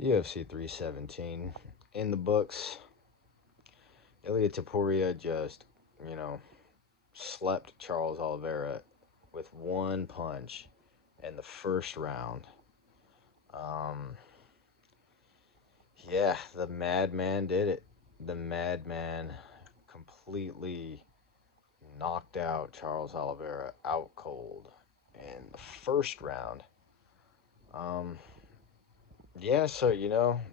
UFC 317 in the books. Ilya Topuria just, you know, slept Charles Oliveira with one punch in the first round. Um, yeah, the madman did it. The madman completely knocked out Charles Oliveira out cold in the first round. Um, yeah, so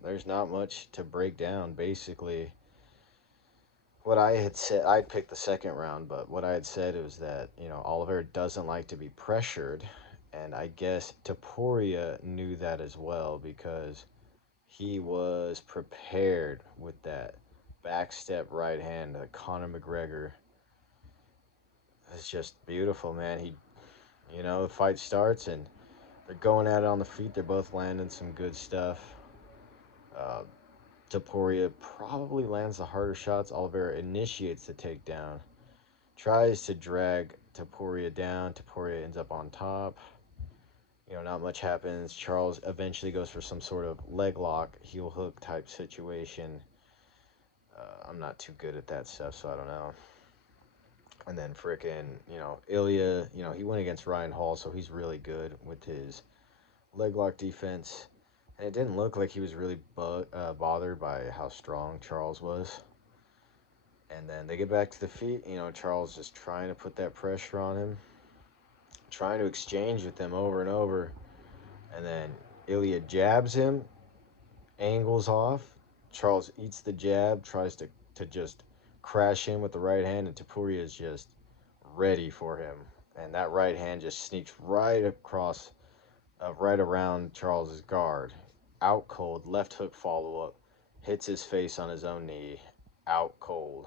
there's not much to break down. Basically, what I had said, I'd picked the second round, but what I had said was that, Oliver doesn't like to be pressured. And I guess Taporia knew that as well because he was prepared with that backstep right hand that Conor McGregor. It's just beautiful, man. The fight starts and they're going at it on the feet. They're both landing some good stuff. Uh, Taporia probably lands the harder shots. Oliveira initiates the takedown, tries to drag Topuria down. Topuria ends up on top. Not much happens. Charles eventually goes for some sort of leg lock, heel hook type situation. I'm not too good at that stuff, so I don't know. And then frickin', Ilya, he went against Ryan Hall, so he's really good with his leg lock defense. And it didn't look like he was really bothered by how strong Charles was. And then they get back to the feet. Charles just trying to put that pressure on him, trying to exchange with them over and over. And then Ilya jabs him, angles off. Charles eats the jab, tries to just crash in with the right hand, and Topuria is just ready for him. And that right hand just sneaks right across, right around Charles's guard. Out cold, left hook follow up, hits his face on his own knee, out cold.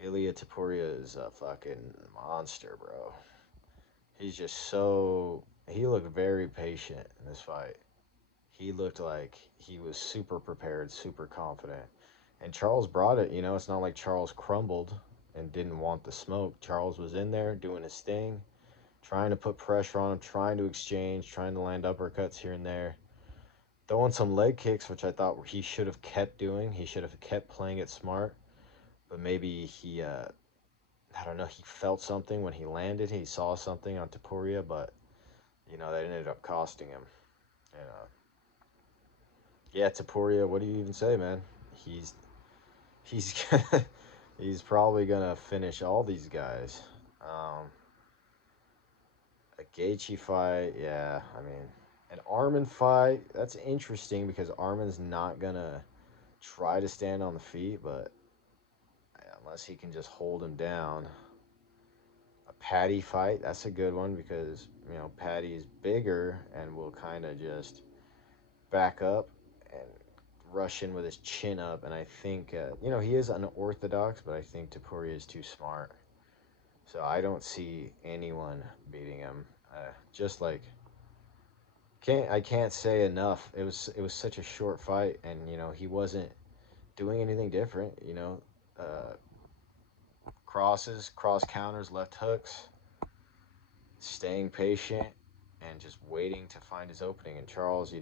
Ilya Topuria is a fucking monster, bro. He's just so. He looked very patient in this fight. He looked like he was super prepared, super confident. And Charles brought it, it's not like Charles crumbled and didn't want the smoke. Charles was in there doing his thing, trying to put pressure on him, trying to exchange, trying to land uppercuts here and there. Throwing some leg kicks, which I thought he should have kept doing. He should have kept playing it smart. But maybe I don't know, he felt something when he landed. He saw something on Topuria, but, that ended up costing him. And, yeah, Topuria, what do you even say, man? He's he's he's probably gonna finish all these guys. Um, a Gaethje fight, yeah. I mean, an Armin fight. That's interesting because Armin's not gonna try to stand on the feet, but unless he can just hold him down. A Patty fight. That's a good one because Patty is bigger and will kind of just back up and rush in with his chin up. And I think he is unorthodox, but I think Topuria is too smart. So I don't see anyone beating him. Just like I can't say enough. It was such a short fight, and he wasn't doing anything different. Uh, crosses, cross counters, left hooks, staying patient, and just waiting to find his opening. And Charles,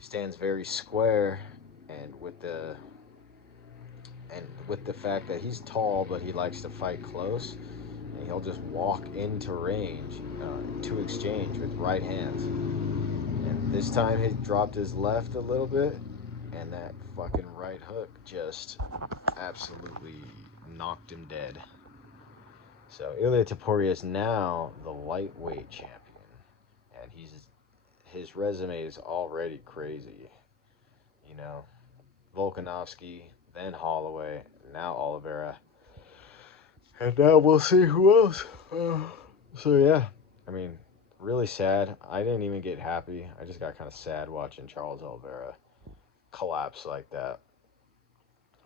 stands very square, and with the fact that he's tall, but he likes to fight close, and he'll just walk into range to exchange with right hands. And this time he dropped his left a little bit, and that fucking right hook just absolutely knocked him dead. So Ilya Taporia is now the lightweight champion, and his resume is already crazy. You know, Volkanovski, then Holloway, now Oliveira, and now we'll see who else. So yeah, I mean, really sad. I didn't even get happy. I just got kind of sad watching Charles Oliveira collapse like that.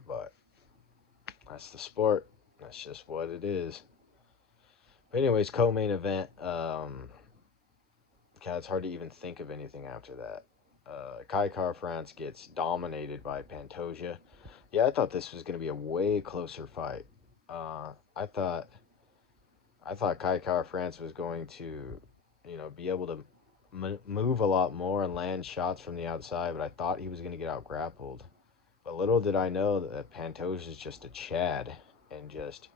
But that's the sport. That's just what it is. But anyways, co-main event. God, it's hard to even think of anything after that. Kai Kara France gets dominated by Pantoja. Yeah, I thought this was going to be a way closer fight. I thought Kai Kara France was going to, be able to move a lot more and land shots from the outside, but I thought he was going to get out grappled. But little did I know that Pantoja is just a Chad and just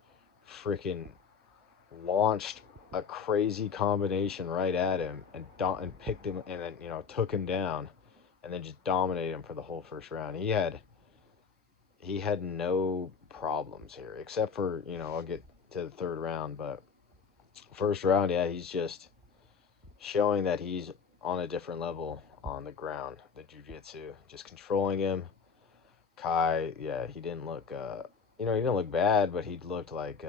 freaking launched a crazy combination right at him and picked him and then took him down and then just dominated him for the whole first round. He had no problems here except for I'll get to the third round, but first round, yeah, he's just showing that he's on a different level on the ground. The jiu-jitsu just controlling him. Kai, yeah, he didn't look he didn't look bad, but he looked like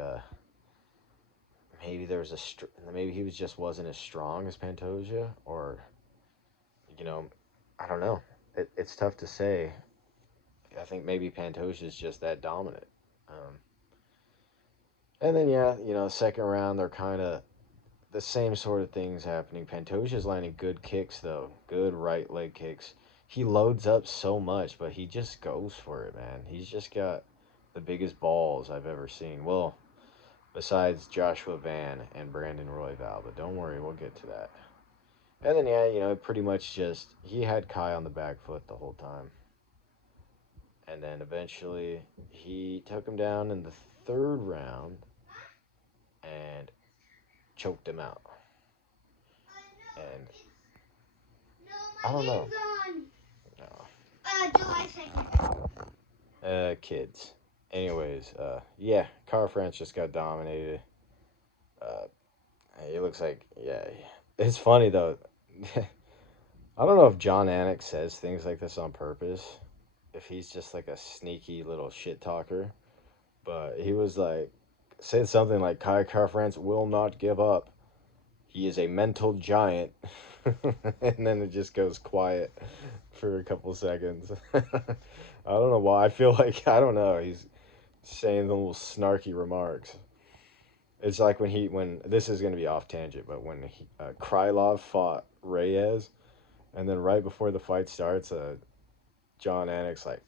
maybe there was maybe he was just wasn't as strong as Pantoja, or you know, I don't know. It's tough to say. I think maybe Pantoja is just that dominant. Um, and then yeah, second round they're kind of the same sort of things happening. Pantoja's landing good kicks though, good right leg kicks. He loads up so much, but he just goes for it, man. He's just got the biggest balls I've ever seen. Well, besides Joshua Van and Brandon Royval, but don't worry, we'll get to that. And then yeah, pretty much just he had Kai on the back foot the whole time. And then eventually he took him down in the third round and choked him out. And I don't know. No. July 2nd. Kids. Anyways, yeah, Car France just got dominated. Uh, it looks like, yeah. It's funny though. I don't know if John Anik says things like this on purpose, if he's just like a sneaky little shit talker. But he was like, said something like, Kai Car France will not give up. He is a mental giant. And then it just goes quiet for a couple seconds. I don't know why. I feel like, I don't know. He's saying the little snarky remarks. It's like when this is going to be off tangent, but when Krylov fought Reyes, and then right before the fight starts, John Anik's like,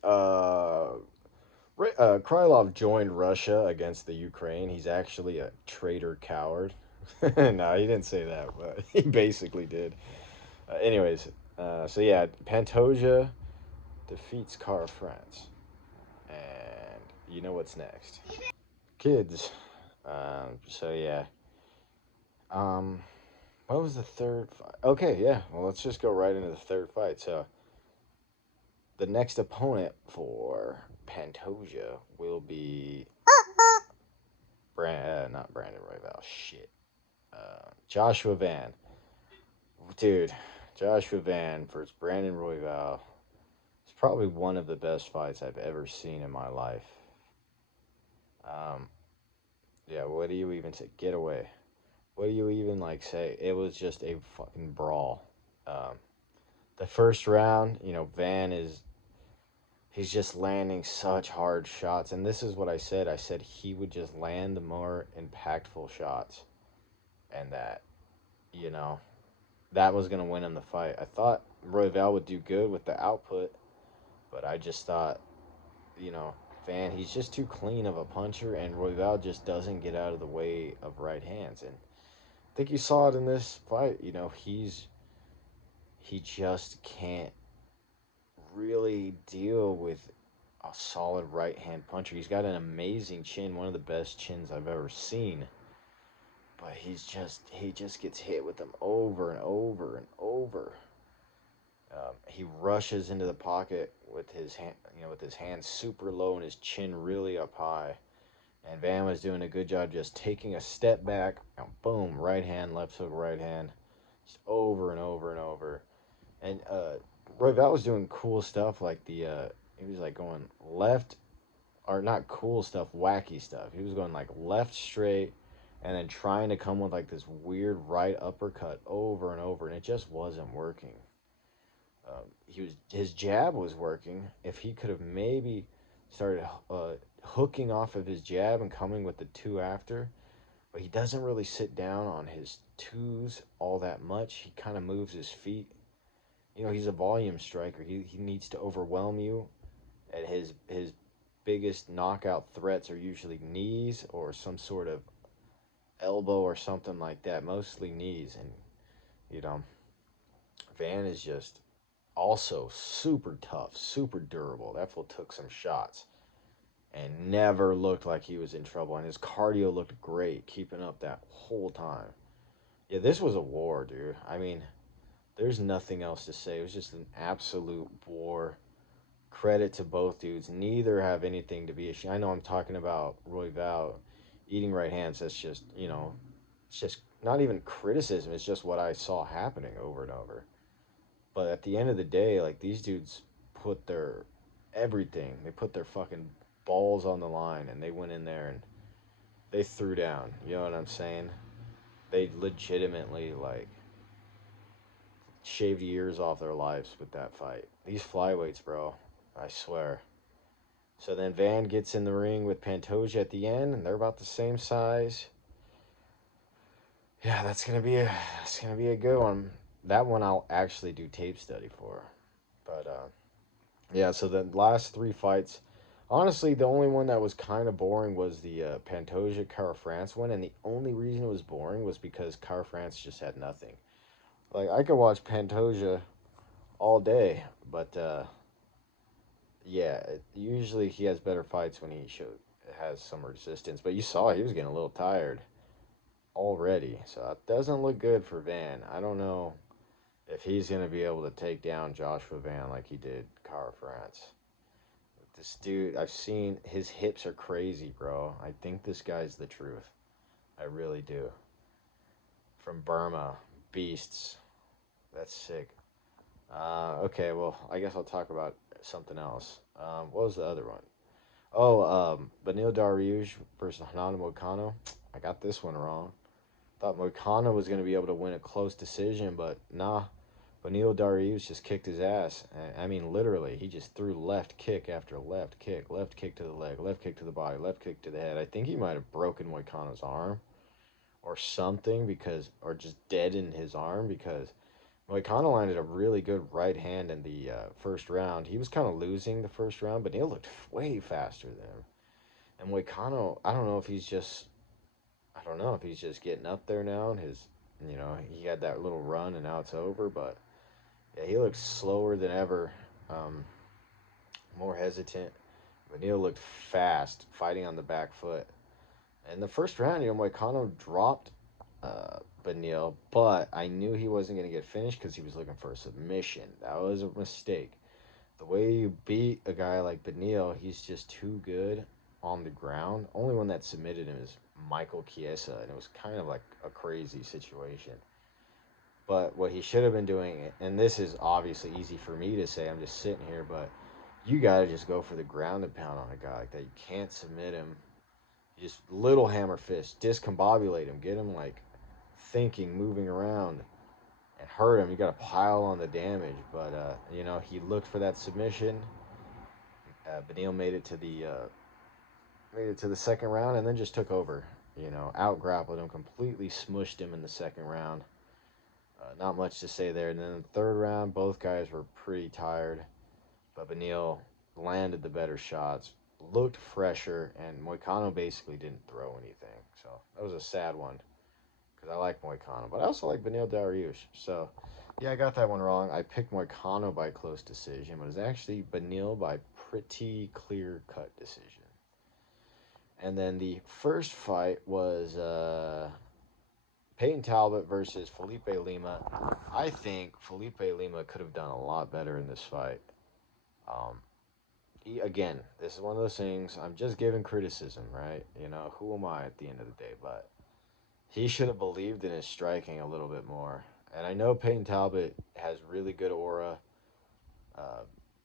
Krylov joined Russia against the Ukraine. He's actually a traitor coward. No, he didn't say that, but he basically did. Anyways, so yeah, Pantoja defeats Car France. And you know what's next. Kids. So yeah. Um, what was the third fight? Okay, yeah. Well, let's just go right into the third fight. So the next opponent for Pantoja will be not Brandon Royval. Shit. Joshua Van. Dude, Joshua Van versus Brandon Royval. It's probably one of the best fights I've ever seen in my life. Um, yeah, what do you even say? Get away. What do you even like say? It was just a fucking brawl. Um, the first round, Van he's just landing such hard shots, and this is what I said. I said he would just land the more impactful shots, and you know, that was gonna win him the fight. I thought Royval would do good with the output, but I just thought, you know, Van, he's just too clean of a puncher, and Royval just doesn't get out of the way of right hands. And I think you saw it in this fight. He just can't really deal with a solid right hand puncher. He's got an amazing chin, one of the best chins I've ever seen. But he just gets hit with them over and over and over. He rushes into the pocket with his hand, with his hands super low and his chin really up high. And Van was doing a good job just taking a step back, boom, right hand, left hook, right hand, just over and over and over. And Royval was doing cool stuff like he was like going left, or not cool stuff, wacky stuff. He was going like left straight, and then trying to come with like this weird right uppercut over and over, and it just wasn't working. His jab was working. If he could have maybe started hooking off of his jab and coming with the two after, but he doesn't really sit down on his twos all that much. He kind of moves his feet. He's a volume striker. He needs to overwhelm you, and his biggest knockout threats are usually knees or some sort of elbow or something like that. Mostly knees, and you know Van is just also super tough, super durable. That fool took some shots and never looked like he was in trouble. And his cardio looked great, keeping up that whole time. Yeah, this was a war, dude. I mean, there's nothing else to say. It was just an absolute war. Credit to both dudes. Neither have anything to be ashamed. I know I'm talking about Roy Val eating right hands. That's just, it's just not even criticism. It's just what I saw happening over and over. But at the end of the day, like these dudes put their everything. They put their fucking balls on the line and they went in there and they threw down. You know what I'm saying? They legitimately like shaved years off their lives with that fight. These flyweights, bro, I swear. So then Van gets in the ring with Pantoja at the end, and they're about the same size. Yeah, that's gonna be a good one. That one I'll actually do tape study for. But yeah, so the last three fights, honestly, the only one that was kind of boring was the Pantoja Cara France one, and the only reason it was boring was because Cara France just had nothing. Like I could watch Pantoja all day, but yeah, usually he has better fights when has some resistance. But you saw he was getting a little tired already, so that doesn't look good for Van. I don't know if he's gonna be able to take down Joshua Van like he did Cara France. This dude, I've seen his hips are crazy, bro. I think this guy's the truth. I really do. From Burma, beasts. That's sick. Okay, well, I guess I'll talk about something else. What was the other one? Oh, Benil Dariush versus Hanan Moicano. I got this one wrong. Thought Moicano was going to be able to win a close decision, but nah. Benil Dariush just kicked his ass. I mean, literally, he just threw left kick after left kick to the leg, left kick to the body, left kick to the head. I think he might have broken Moicano's arm or something or just deadened his arm because Moicano landed a really good right hand in the first round. He was kind of losing the first round, but Neil looked way faster than him. And Moicano, I don't know if he's just getting up there now. And he had that little run, and now it's over. But yeah, he looks slower than ever, um, more hesitant. But Neil looked fast, fighting on the back foot. In the first round, Moicano dropped Benil, but I knew he wasn't going to get finished because he was looking for a submission. That was a mistake. The way you beat a guy like Benil, he's just too good on the ground. Only one that submitted him is Michael Chiesa, and it was kind of like a crazy situation. But what he should have been doing, and this is obviously easy for me to say, I'm just sitting here, but you got to just go for the ground and pound on a guy like that. You can't submit him. You just little hammer fist, discombobulate him, get him like thinking, moving around, and hurt him. You got to pile on the damage. But he looked for that submission. Benil made it to the second round, and then just took over. Out grappled him, completely smushed him in the second round. Not much to say there. And then in the third round, both guys were pretty tired, but Benil landed the better shots, looked fresher, and Moicano basically didn't throw anything. So that was a sad one because I like Moicano, but I also like Benil Dariush. So yeah, I got that one wrong. I picked Moicano by close decision, but it was actually Benil by pretty clear cut decision. And then the first fight was Peyton Talbot versus Felipe Lima. I think Felipe Lima could have done a lot better in this fight. Um, again, this is one of those things. I'm just giving criticism, right? Who am I at the end of the day? But he should have believed in his striking a little bit more. And I know Peyton Talbot has really good aura. Uh,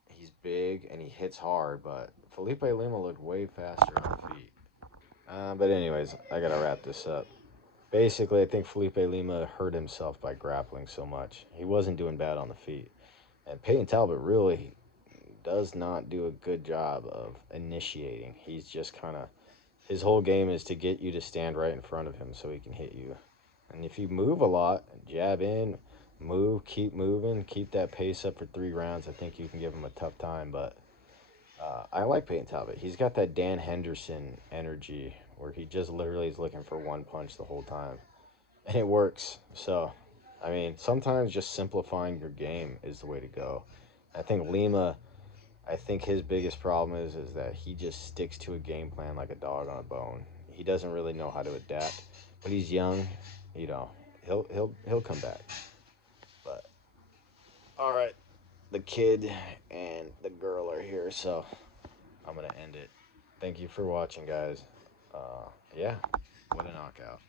he's big and he hits hard, but Felipe Lima looked way faster on the feet. But anyways, I gotta wrap this up. Basically, I think Felipe Lima hurt himself by grappling so much. He wasn't doing bad on the feet. And Peyton Talbot really does not do a good job of initiating. He's just kind of, his whole game is to get you to stand right in front of him so he can hit you. And if you move a lot, jab in, move, keep moving, keep that pace up for 3 rounds, I think you can give him a tough time. But I like Peyton Talbot. He's got that Dan Henderson energy where he just literally is looking for one punch the whole time. And it works. So I mean, sometimes just simplifying your game is the way to go. I think Lima, I think his biggest problem is that he just sticks to a game plan like a dog on a bone. He doesn't really know how to adapt. But he's young, you know. He'll come back. But all right, the kid and the girl are here, so I'm gonna end it. Thank you for watching, guys. Yeah, what a knockout.